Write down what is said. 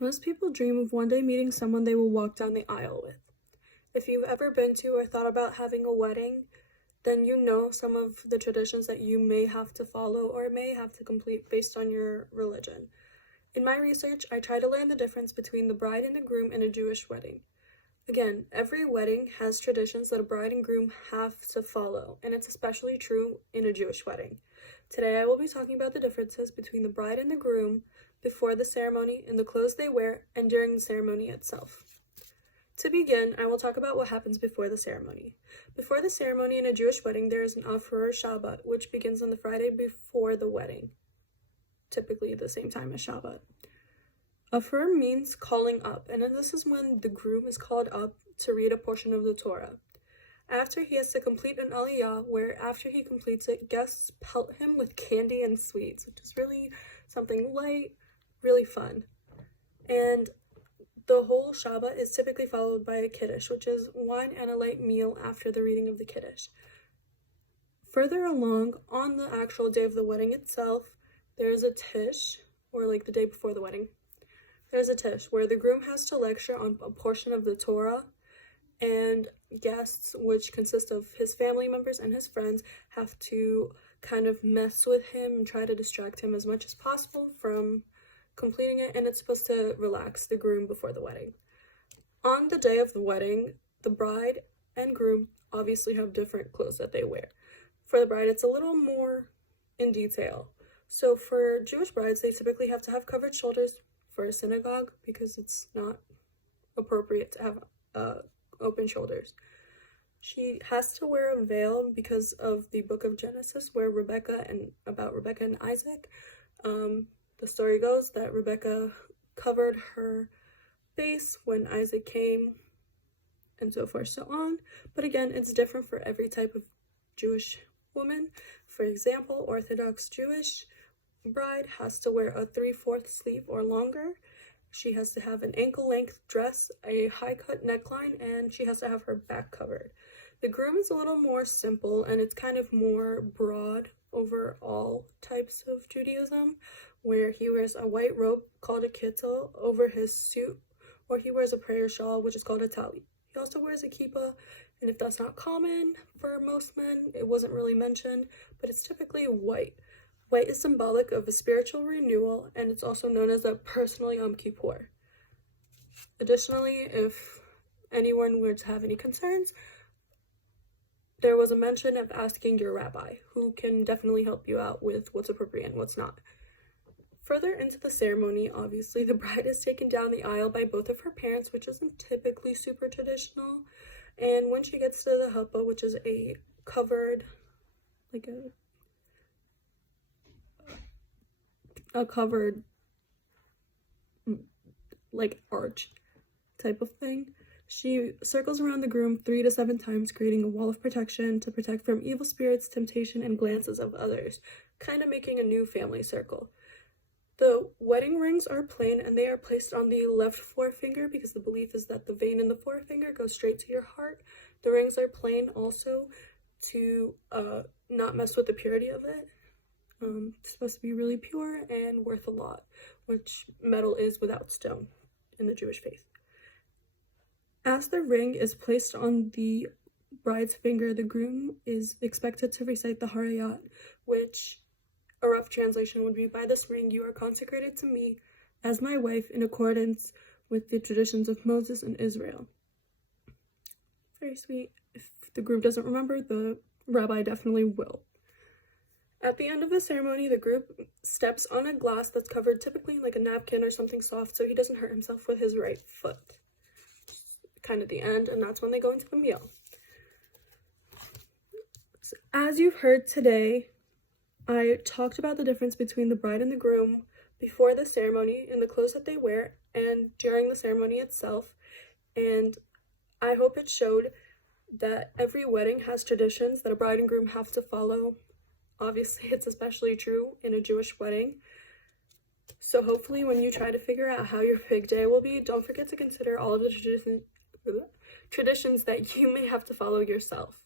Most people dream of one day meeting someone they will walk down the aisle with. If you've ever been to or thought about having a wedding, then you know some of the traditions that you may have to follow or may have to complete based on your religion. In my research, I try to learn the difference between the bride and the groom in a Jewish wedding. Again, every wedding has traditions that a bride and groom have to follow, and it's especially true in a Jewish wedding. Today I will be talking about the differences between the bride and the groom before the ceremony and the clothes they wear and during the ceremony itself. To begin, I will talk about what happens before the ceremony. Before the ceremony in a Jewish wedding, there is an Afur Shabbat, which begins on the Friday before the wedding, typically the same time as Shabbat. Afur means calling up, and this is when the groom is called up to read a portion of the Torah. After, he has to complete an aliyah, where after he completes it, guests pelt him with candy and sweets, which is really something light, really fun. And the whole Shabbat is typically followed by a Kiddush, which is wine and a light meal after the reading of the Kiddush. Further along, on the actual day of the wedding itself, there is a Tish, or like the day before the wedding. There's a Tish where the groom has to lecture on a portion of the Torah, and guests, which consist of his family members and his friends, have to kind of mess with him and try to distract him as much as possible from completing it, and it's supposed to relax the groom before the wedding. On the day of the wedding, the bride and groom obviously have different clothes that they wear. For the bride, it's a little more in detail. So for Jewish brides, they typically have to have covered shoulders for a synagogue because it's not appropriate to have open shoulders. She has to wear a veil because of the book of Genesis, where Rebecca and Isaac. The story goes that Rebecca covered her face when Isaac came, and so forth, so on. But again, it's different for every type of Jewish woman. For example, Orthodox Jewish bride has to wear a 3/4 sleeve or longer. She has to have an ankle-length dress, a high-cut neckline, and she has to have her back covered. The groom is a little more simple, and it's kind of more broad over all types of Judaism, where he wears a white robe called a kittel over his suit, or he wears a prayer shawl, which is called a tali. He also wears a kippah, and if that's not common for most men, it wasn't really mentioned, but it's typically white. White is symbolic of a spiritual renewal, and it's also known as a personal Yom Kippur. Additionally, if anyone were to have any concerns, there was a mention of asking your rabbi, who can definitely help you out with what's appropriate and what's not. Further into the ceremony, obviously, the bride is taken down the aisle by both of her parents, which isn't typically super traditional. And when she gets to the huppah, which is a covered, arch type of thing, she circles around the groom 3 to 7 times, creating a wall of protection to protect from evil spirits, temptation, and glances of others, kind of making a new family circle. The wedding rings are plain, and they are placed on the left forefinger because the belief is that the vein in the forefinger goes straight to your heart. The rings are plain also to not mess with the purity of it. It's supposed to be really pure and worth a lot, which metal is without stone in the Jewish faith. As the ring is placed on the bride's finger, the groom is expected to recite the Harayat, which a rough translation would be, "By this ring you are consecrated to me as my wife in accordance with the traditions of Moses and Israel." Very sweet. If the groom doesn't remember, the rabbi definitely will. At the end of the ceremony, the groom steps on a glass that's covered typically in like a napkin or something soft so he doesn't hurt himself with his right foot. Kind of the end, and that's when they go into the meal. So, as you've heard today, I talked about the difference between the bride and the groom before the ceremony in the clothes that they wear and during the ceremony itself, and I hope it showed that every wedding has traditions that a bride and groom have to follow. Obviously, it's especially true in a Jewish wedding. So hopefully when you try to figure out how your big day will be, don't forget to consider all of the traditions that you may have to follow yourself.